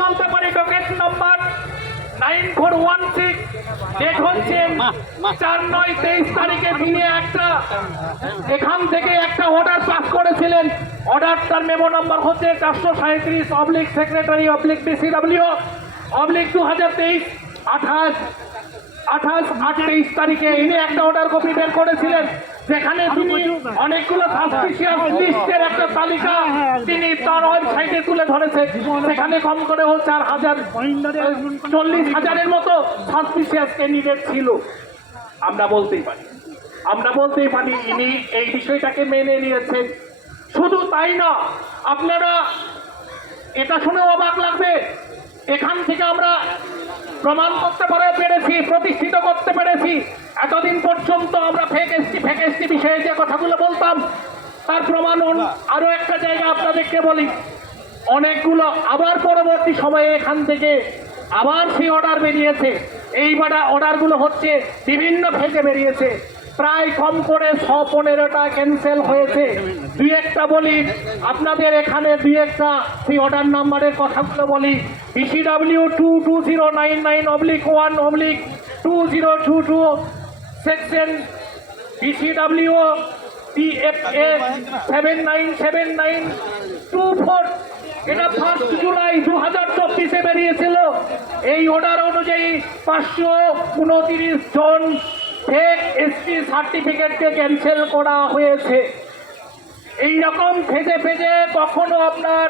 বলতে পারি docket number nine four one six date হচ্ছে চার নয় তেইশ তারিখে তিনি একটা এখান থেকে একটা অর্ডার পাস করেছিলেন অর্ডারটার মেমো নাম্বার হচ্ছে চারশো সাঁত্রিশ oblique secretary oblique BCW oblique দু হাজার তেইশ আঠাশ আঠাশ আট তেইশ তারিখে ইনি একটা অর্ডার কপি বের করেছিলেন যেখানে তিনি অনেকগুলো সাসপিসিয়াস লিস্টের একটা তালিকা তিনি তার ওয়েবসাইটে তুলে ধরেছেন সেখানে কম করে ও চার হাজার চল্লিশ হাজারের মতো সাসপিসিয়াস ক্যান্ডিডেট ছিল। আমরা বলতেই পারি। আমরা বলতেই পারি ইনি এই বিষয়টাকে মেনে নিয়েছেন। শুধু তাই না আপনারা এটা শুনে অবাক লাগবে। এখান থেকে আমরা প্রমাণ করতে পারে, পেরেছি, প্রতিষ্ঠিত করতে পেরেছি। এতদিন পর্যন্ত আমরা ফেক এসছি ফেক এসছি বিষয়ে যে কথাগুলো বলতাম, তার প্রমাণ আরও আরও একটা জায়গা আপনাদেরকে বলি। অনেকগুলো আবার পরবর্তী সময়ে এখান থেকে আবার সেই অর্ডার বেরিয়েছে। এই অর্ডারগুলো হচ্ছে বিভিন্ন ফেকে বেরিয়েছে। প্রায় কম করে ছ পনেরোটা ক্যান্সেল হয়েছে। দুই একটা বলি, আপনাদের এখানে দুই একটা, সেই অর্ডার নাম্বারের কথাগুলো বলি। BCW two two zero nine nine oblique one oblique two zero two two section BCW TFA seven nine seven nine two four এটা ফার্স্ট জুলাই দু হাজার চব্বিশে বেরিয়েছিল। এই অর্ডার অনুযায়ী পাঁচশো উনতিরিশ জন ফেক এসটি সার্টিফিকেটকে ক্যান্সেল করা হয়েছে। এই রকম ফেজে ফেজে কখনো আপনার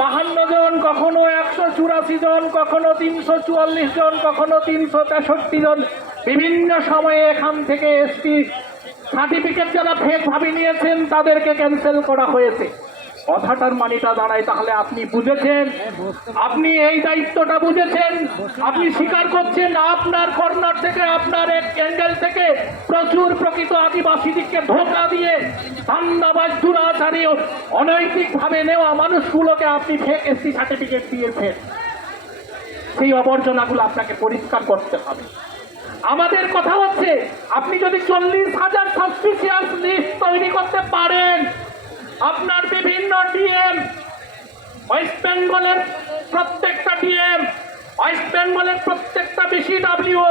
বাহান্ন জন, কখনো একশো চুরাশি জন, কখনো তিনশো চুয়াল্লিশ জন, কখনো তিনশো তেষট্টি জন বিভিন্ন সময়ে এখান থেকে এসটি সার্টিফিকেট যারা ফেক ভাবে নিয়েছেন, তাদেরকে ক্যান্সেল করা হয়েছে। কথাটার মানিটা দাঁড়ায়, তাহলে আপনি বুঝেছেন। আপনি এই দায়িত্বটা বুঝেছেন। আপনি স্বীকার করছেন, আপনার কর্নার থেকে, আপনার এক ক্যান্ডেল থেকে প্রচুর প্রকৃত আদিবাসীদেরকে ধোকা দিয়ে ধান্দাবাজ, দুরাচারী, অনৈতিকভাবে নেওয়া মানুষগুলোকে আপনি ফেক এসটি সার্টিফিকেট দিয়েছেন সেই আবর্জনাগুলো আপনাকে পরিষ্কার করতে হবে। আমাদের কথা হচ্ছে, আপনি যদি চল্লিশ হাজার সাবস্পিসিয়াস লিস্ট তৈরি করতে পারেন আপনার বিভিন্ন ডিএম ওয়েস্ট বেঙ্গলের প্রত্যেকটা ডিএম ওয়েস্ট বেঙ্গলের প্রত্যেকটা বিসিডাব্লিউ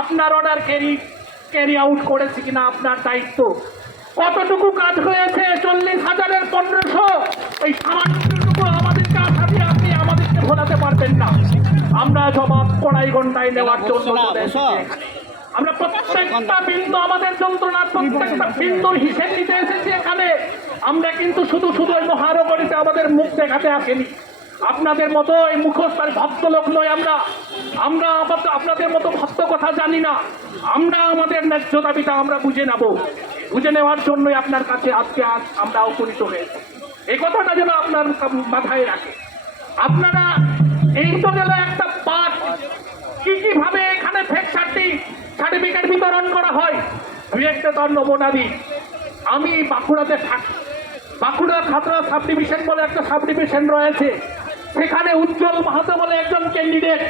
আপনার অর্ডার ক্যারি ক্যারি আউট করেছে কিনা আপনার দায়িত্ব। কতটুকু কাজ হয়েছে? চল্লিশ হাজারের পনেরোশো। এই সামান্যটুকু আমাদের আশা দিয়ে আপনি আমাদেরকে ভোলাতে পারবেন না। আমরা জবাব কড়াই ঘন্টায় নেওয়ার জন্য। আমরা প্রত্যেকটা বিন্দু আমাদের যন্ত্রণার প্রত্যেকটা বিন্দুর হিসেব নিতে এসেছি এখানে। আমরা কিন্তু শুধু শুধু ওই মহারগরিতে আমাদের মুখ দেখাতে আসেনি। আপনাদের মতো এই মুখস্থার ভক্ত লোক নয় আমরা আমরা আপনাদের মতো ভক্ত কথা জানি না। আমরা আমাদের ন্যায্য দাবিটা আমরা বুঝে নেব। বুঝে নেওয়ার জন্যই আপনার কাছে আজকে আজ আমরা উপনীত হয়েছি। এই কথাটা যেন আপনার মাথায় রাখে। আপনারা এই তো গেল একটা পাঠ। কি কি ভাবে এখানে ফেক সার্টি সার্টিফিকেট বিতরণ করা হয়? দুই একটা তার নমুনা দিই আমি বাঁকুড়াতে থাকি। বাঁকুড়া খাতড়া সাব ডিভিশন বলে একটা সাব ডিভিশন রয়েছে। সেখানে উজ্জ্বল মাহাতো বলে একজন ক্যান্ডিডেট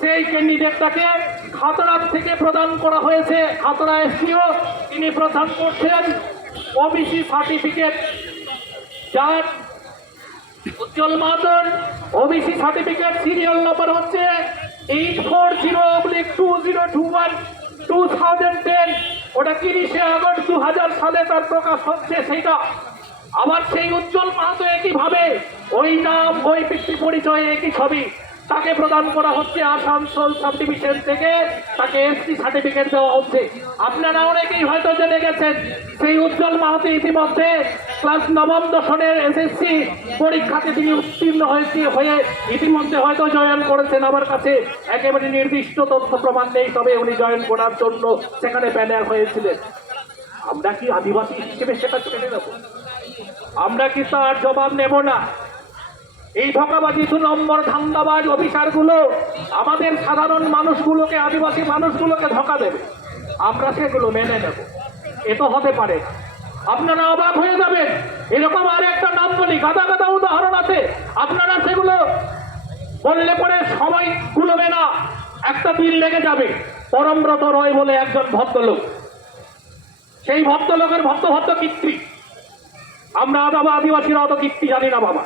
সেই ক্যান্ডিডেটটাকে খাতড়ার থেকে প্রদান করা হয়েছে। খাতড়া এসপিও তিনি প্রদান করছেন ওবিসি সার্টিফিকেট যার উজ্জ্বল মাহাতন ওবিসি সার্টিফিকেট সিরিয়াল নাম্বার হচ্ছে eight four zero oblique two zero two one two thousand ten ওটা তিরিশে আগস্ট দু হাজার সালে তার প্রকাশ হচ্ছে, সেইটা। আবার সেই উজ্জ্বল মাহাতো একইভাবে ওই নাম ওই ব্যক্তি পরিচয় একই ছবি। তাকে প্রদান করা হচ্ছে আসানসোল সাব থেকে, তাকে এসটি সার্টিফিকেট দেওয়া হচ্ছে। আপনারা অনেকেই হয়তো জেনে গেছেন, সেই উজ্জ্বল মাহাতো ইতিমধ্যে ক্লাস নবম দশনের এসএসসি পরীক্ষাতে তিনি উত্তীর্ণ হয়েছে, হয়ে ইতিমধ্যে হয়তো জয়েন করেছেন আমার কাছে। একেবারে নির্দিষ্ট তথ্য প্রমাণ নেই, তবে উনি জয়েন করার জন্য সেখানে ব্যানার হয়েছিলেন। আমরা কি আদিবাসী হিসেবে সেটা ছেড়ে দেবো আমরা কি তার জবাব নেব না? এই ধোকাবাজি দু নম্বর ধান্দাবাজ অফিসারগুলো আমাদের সাধারণ মানুষগুলোকে, আদিবাসী মানুষগুলোকে ধোকা দেবে। আমরা সেগুলো মেনে নেব। এ তো হতে পারে আপনারা অবাক হয়ে যাবেন। এরকম আর একটা নাম বলি গাদা গাদা উদাহরণ আছে। আপনারা সেগুলো বললে পরে সময় কুলবে না। একটা দিন লেগে যাবে। পরমব্রত রয় বলে একজন ভদ্রলোক। সেই ভদ্রলোকের ভক্ত ভক্ত কীর্তি। আমরা আদাবা আদিবাসীরা অত কীর্তি জানি না, বাবা।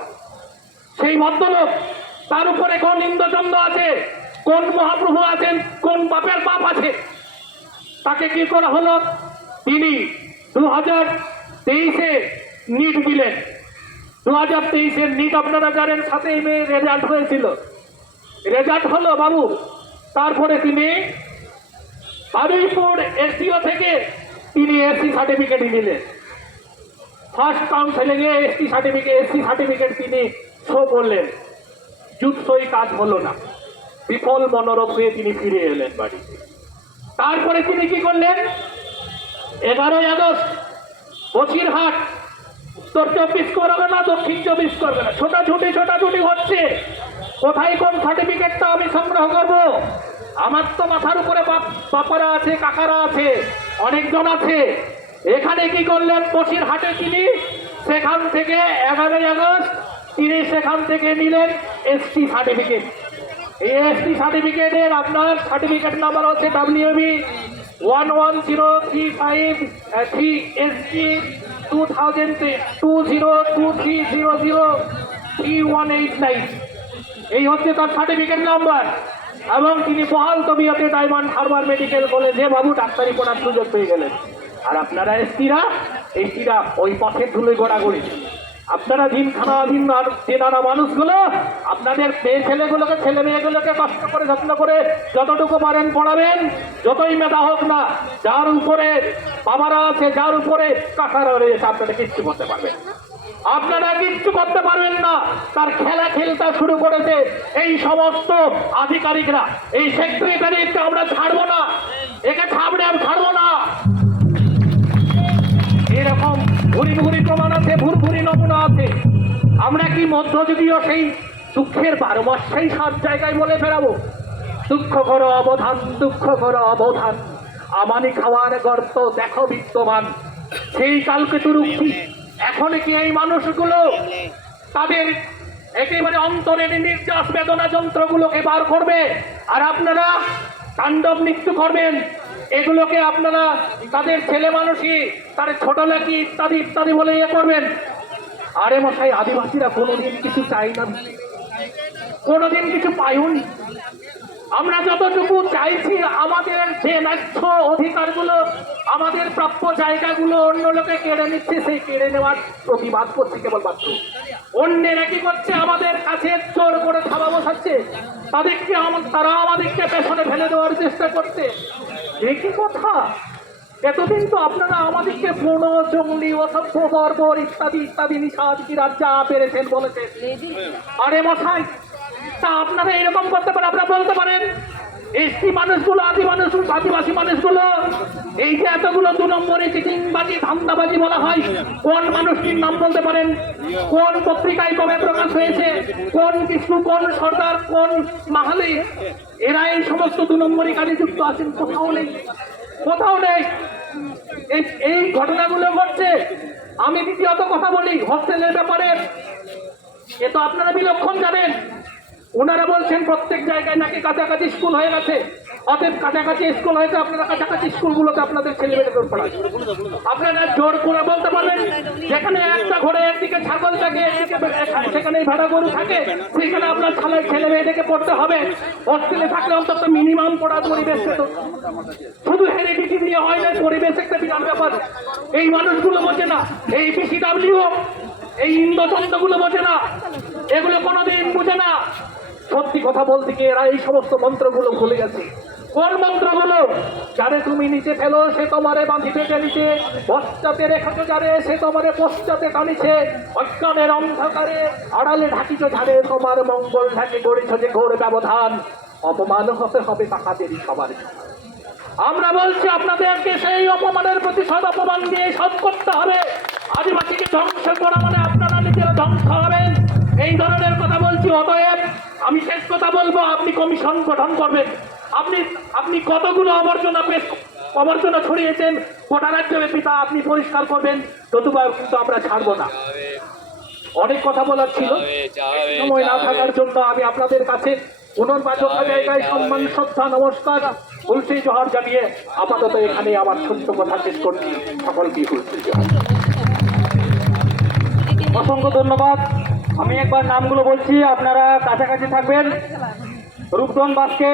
সেই ভদ্রলোক, তার উপরে কোন ইন্দ্রচন্দ্র আছে, কোন মহাপ্রভু আছেন, কোন বাপের বাপ আছে, তাকে কি করা হলো? তিনি দু হাজার তেইশে নিট দিলেন। দু হাজার তেইশের নিট আপনারা জানেন সাথে রেজাল্ট হয়েছিল। রেজাল্ট হলো বাবু, তারপরে তিনি বারুইপুর এসডিও থেকে তিনি এসসি সার্টিফিকেট নিলেন ফার্স্ট কাউন্সিলিং এ এসটি সার্টিফিকেট এসসি সার্টিফিকেট তিনি শো করলেন। জুৎসই কাজ হলো না। বিফল মনোরম হয়ে তিনি ফিরে এলেন বাড়িতে। তারপরে তিনি কি করলেন? এগারোই আগস্ট, বসিরহাট, উত্তর চব্বিশ করবে না দক্ষিণ চব্বিশ করবে না ছোটাছুটি ছোটাছুটি হচ্ছে। কোথায় কোন সার্টিফিকেটটা আমি সংগ্রহ করব? আমার তো মাথার উপরে বাপ- বাপারা আছে, কাকারা আছে, অনেকজন আছে। এখানে কি করলেন বসিরহাটে তিনি? সেখান থেকে এগারোই আগস্ট তিনি সেখান থেকে নিলেন এসটি সার্টিফিকেট এই এসটি সার্টিফিকেটের আপনার সার্টিফিকেট নাম্বার হচ্ছে WB one one zero three five three ST two thousand two zero two three zero zero three one eight nine এই হচ্ছে তার সার্টিফিকেট নাম্বার এবং তিনি বহাল তবিয়তে ডায়মন্ড হারবার মেডিকেল কলেজে বাবু ডাক্তারি পড়ার সুযোগ পেয়ে গেলেন। আর আপনারা এসটিরা এসটিরা ওই পথে ধুলে গোড়াগড়ি। আপনারা দিন খানা দিন আর চেনারা মানুষগুলো, আপনাদের মেয়ে ছেলেগুলোকে, ছেলে মেয়েগুলোকে কষ্ট করে, যত্ন করে যতটুকু পারেন পড়াবেন, যতই মেধা হোক না, যার উপরে বাবারা আছে, যার উপরে কাকারা রয়েছে আপনারা কিচ্ছু করতে পারবেন। আপনারা কিচ্ছু করতে পারবেন না। তার খেলা খেলতে শুরু করেছে এই সমস্ত আধিকারিকরা। এই সেক্রেটারিকে আমরা ছাড়বো না। একে ছাড়বে না। ভুরি ভুরি প্রমাণ আছে, ভুরভুরি নমুনা আছে। আমরা কি মধ্যযুগীয় সেই দুঃখের বারো মাস সেই সাত জায়গায় বলে ফেরাবো? দুঃখ করো অবধান, দুঃখ করো অবধান। আমানি খাওয়ার গর্ত দেখো বিদ্যমান। সেই কালকে তুরুক্তি এখন কি এই মানুষগুলো তাদের একেবারে অন্তরের নির্যাস বেদনা যন্ত্রগুলোকে বার করবে? আর আপনারা তাণ্ডব মৃত্যু করবেন। এগুলোকে আপনারা তাদের ছেলে মানুষই, তার ছোট লাকি ইত্যাদি ইত্যাদি বলে ইয়ে করবেন? আরে মশাই, আদিবাসীরা কোনোদিন কিছু চাই না। কোনোদিন কিছু পাইনি আমরা যতটুকু চাইছি, আমাদের যে ন্যায্য অধিকারগুলো, আমাদের প্রাপ্য জায়গাগুলো অন্য লোকে কেড়ে নিচ্ছে, সেই কেড়ে নেওয়ার প্রতিবাদ করছে কেবলমাত্র। অন্যেরা কি করছে? আমাদের কাছে চোর করে থাবা বসাচ্ছে। তাদেরকে তারা আমাদেরকে পেছনে ফেলে দেওয়ার চেষ্টা করছে। এ কি কথা। এতদিন তো আপনারা আমাদেরকে পূর্ণ জঙ্গলি অসভ্য বর্বর ইত্যাদি ইত্যাদি নিষাদ কি রাজ্যা পেরেছেন বলেছেন। আরে মশাই, তা আপনারা এরকম করতে পারেন আপনারা বলতে পারেন, এসটি মানুষগুলো, আদি মানুষ, আদিবাসী মানুষগুলো, এই যে এতগুলো দু নম্বরে চিটিংবাজি ধান্দাবাজি বলা হয়, কোন মানুষটির নাম বলতে পারেন? কোন পত্রিকায় কবে প্রকাশ হয়েছে? কোন কিছু কোন সরকার কোন মাহালি? এরা এই সমস্ত দু নম্বরই কাজে যুক্ত আছেন, কোথাও নেই কোথাও নেই। এই- ঘটনাগুলো ঘটছে। আমি দ্বিতীয়ত কথা বলি, হোস্টেলের ব্যাপারে। এ তো আপনারা বিলক্ষণ জানেন। ওনারা বলছেন প্রত্যেক জায়গায় নাকি কাছাকাছি স্কুল হয়ে গেছে। অতএব কাছাকাছি স্কুল হয়তো আপনারা কাছাকাছি স্কুলগুলোতে আপনাদের ছেলেমেয়েদের পড়ান। আপনারা জোর করে বলতে পারবেন, যেখানে একটা ঘরে একদিকে ছাগল থাকে সেখানে ভেড়া গরু থাকে সেখানে আপনার ছেলে ছেলে মেয়েদেরকে পড়তে হবে। হোস্টেলে থাকলে অন্তত মিনিমাম পড়ার পরিবেশ শুধু হেরিডিটি দিয়ে হয় না, পরিবেশ একটা বিরাট ব্যাপার। এই মানুষগুলো বোঝে না, এই পিসিডাব্লিউ এই ইন্দ্রচন্দ্রগুলো বোঝে না। এগুলো কোনোদিন বুঝে না। সত্যি কথা বলতে গিয়ে এরা এই সমস্ত মন্ত্রগুলো ভুলে গেছে। কোন মন্ত্রগুলো যারে তুমি নিচে ফেলো, সে তোমারে বাঁধিতে টেনিছে পশ্চাতে রেখেছো যারে সে তোমারে পশ্চাতে টানিছে। অজ্ঞানের অন্ধকারে আড়ালে ঢাকিছ ঝাড়ে তোমার মঙ্গল ঢাকে গড়েছ যে ঘোর ব্যবধান। অপমান হতে হবে তাহাদেরই সবার। আমরা বলছি, আপনাদেরকে সেই অপমানের প্রতি প্রতিশোধ, অপমান দিয়ে শোধ করতে হবে। আদিবাসীকে ধ্বংস করা মানে আপনারা নিজেরা ধ্বংস হবেন। এই ধরনের কথা বলছি। অতএব আমি শেষ কথা বলব। আপনি কমিশন গঠন করবেন। আপনি আপনি কতগুলো আবর্জনা পেশ আবর্জনা ছড়িয়েছেন? গোটা রাজ্যের পিতা? আপনি পরিষ্কার করবেন নতুবা কিন্তু আমরা ছাড়বো না। অনেক কথা বলার ছিল। সময় না থাকার জন্য আমি আপনাদের কাছে পুনর্বার যথা জায়গায় সম্মান শ্রদ্ধা নমস্কার তুলসী জহর জানিয়ে আপাতত এখানে আমার ছোট্ট কথা শেষ করছি। সকলকে তুলসী জহর। অসংখ্য ধন্যবাদ। আমি একবার নামগুলো বলছি আপনারা কাছাকাছি থাকবেন। রূপধন বাসকে